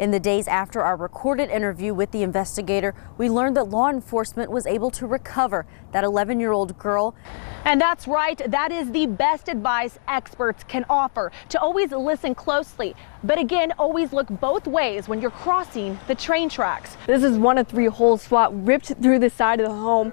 In the days after our recorded interview with the investigator, we learned that law enforcement was able to recover that 11-year-old girl. And that's right, that is the best advice experts can offer, to always listen closely. But again, always look both ways when you're crossing the train tracks. This is one of 3 holes SWAT ripped through the side of the home.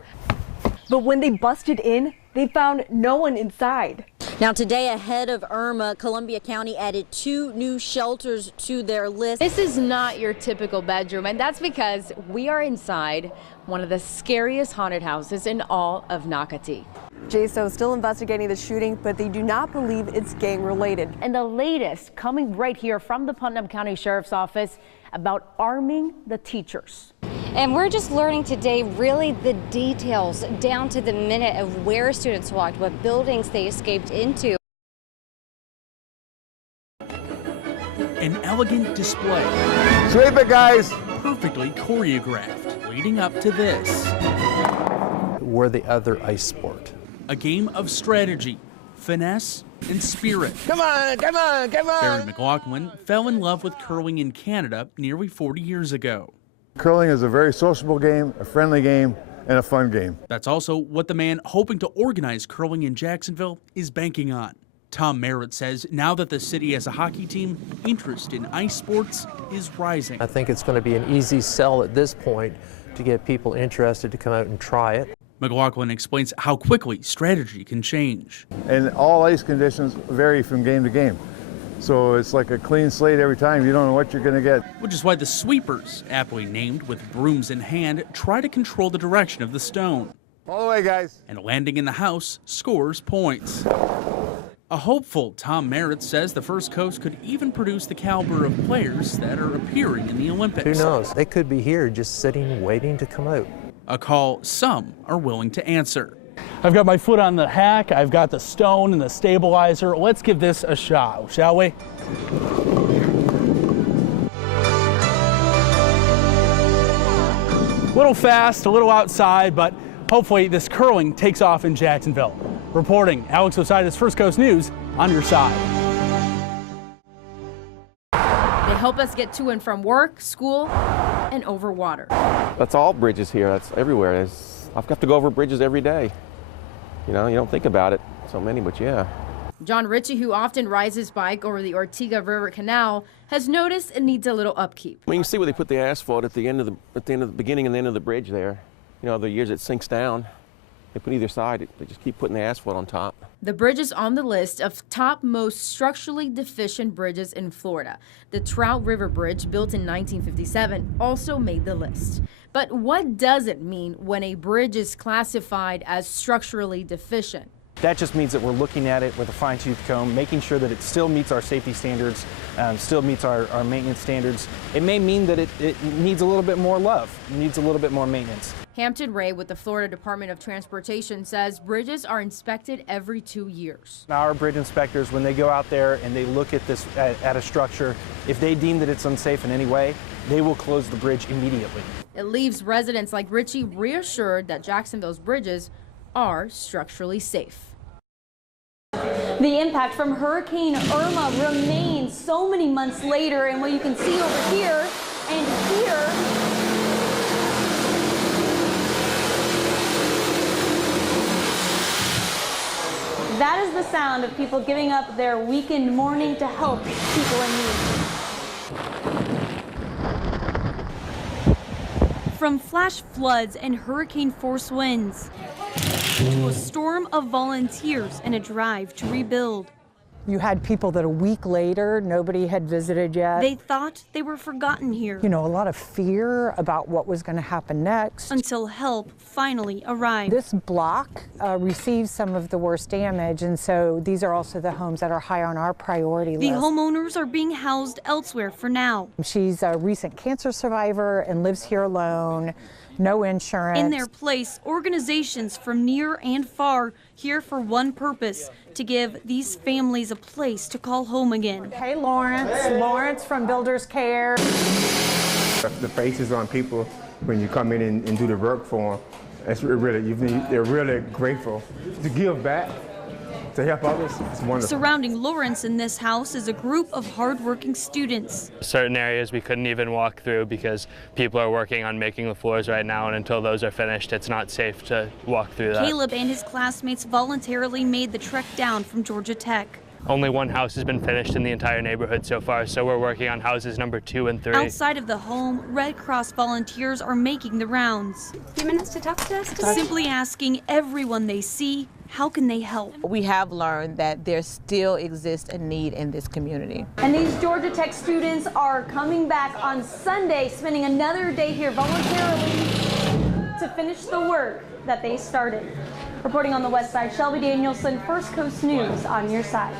But when they busted in, they found no one inside. Now today, ahead of Irma, Columbia County added 2 new shelters to their list. This is not your typical bedroom, and that's because we are inside one of the scariest haunted houses in all of Nocatee. JSO is still investigating the shooting, but they do not believe it's gang related. And the latest coming right here from the Putnam County Sheriff's Office about arming the teachers. And we're just learning today really the details down to the minute of where students walked, what buildings they escaped into. An elegant display. Sweep it, guys. Perfectly choreographed, leading up to this. We're the other ice sport. A game of strategy, finesse, and spirit. Come on, come on, come on. Barry McLaughlin fell in love with curling in Canada nearly 40 years ago. Curling is a very sociable game, a friendly game, and a fun game. That's also what the man hoping to organize curling in Jacksonville is banking on. Tom Merritt says now that the city has a hockey team, interest in ice sports is rising. I think it's going to be an easy sell at this point to get people interested to come out and try it. McLaughlin explains how quickly strategy can change. And all ice conditions vary from game to game. So it's like a clean slate every time. You don't know what you're going to get. Which is why the sweepers, aptly named with brooms in hand, try to control the direction of the stone. All the way, guys. And landing in the house scores points. A hopeful Tom Merritt says the First Coast could even produce the caliber of players that are appearing in the Olympics. Who knows? They could be here just sitting, waiting to come out. A call some are willing to answer. I've got my foot on the hack, I've got the stone and the stabilizer. Let's give this a shot, shall we? A little fast, a little outside, but hopefully this curling takes off in Jacksonville. Reporting, Alex Osiris, First Coast News, on your side. They help us get to and from work, school, and over water. That's all bridges here. That's everywhere. I've got to go over bridges every day. You know, you don't think about it, so many, but yeah. John Ritchie, who often rides his bike over the Ortega River Canal, has noticed it needs a little upkeep. Well, you can see where they put the asphalt at the beginning and the end of the bridge there. You know, the years it sinks down, they put either side. They just keep putting the asphalt on top. The bridge is on the list of top most structurally deficient bridges in Florida. The Trout River Bridge, built in 1957, also made the list. But what does it mean when a bridge is classified as structurally deficient? That just means that we're looking at it with a fine-tooth comb, making sure that it still meets our safety standards, still meets our maintenance standards. It may mean that it needs a little bit more love, it needs a little bit more maintenance. Hampton Ray with the Florida Department of Transportation says bridges are inspected every 2 years. Our bridge inspectors, when they go out there and they look at this at a structure, if they deem that it's unsafe in any way, they will close the bridge immediately. It leaves residents like Ritchie reassured that Jacksonville's bridges are structurally safe. The impact from Hurricane Irma remains so many months later, and what you can see over here and here, that is the sound of people giving up their weekend morning to help people in need. From flash floods and hurricane-force winds to a storm of volunteers and a drive to rebuild. You had people that a week later, nobody had visited yet. They thought they were forgotten here. You know, a lot of fear about what was going to happen next. Until help finally arrived. This block received some of the worst damage, and so these are also the homes that are high on our priority list. The homeowners are being housed elsewhere for now. She's a recent cancer survivor and lives here alone. No insurance. In their place, organizations from near and far here for one purpose, to give these families a place to call home again. Hey, Lawrence. Lawrence from Builders Care. The faces on people when you come in and do the work for them, they're really grateful to give back. to help others, it's wonderful. Surrounding Lawrence in this house is a group of hardworking students. Certain areas we couldn't even walk through because people are working on making the floors right now, and until those are finished, it's not safe to walk through that. Caleb and his classmates voluntarily made the trek down from Georgia Tech. Only one house has been finished in the entire neighborhood so far, so we're working on houses number 2 and 3. Outside of the home, Red Cross volunteers are making the rounds. A few minutes to talk to us today? Simply asking everyone they see, how can they help? We have learned that there still exists a need in this community. And these Georgia Tech students are coming back on Sunday, spending another day here voluntarily to finish the work that they started. Reporting on the west side, Shelby Danielson, First Coast News, on your side.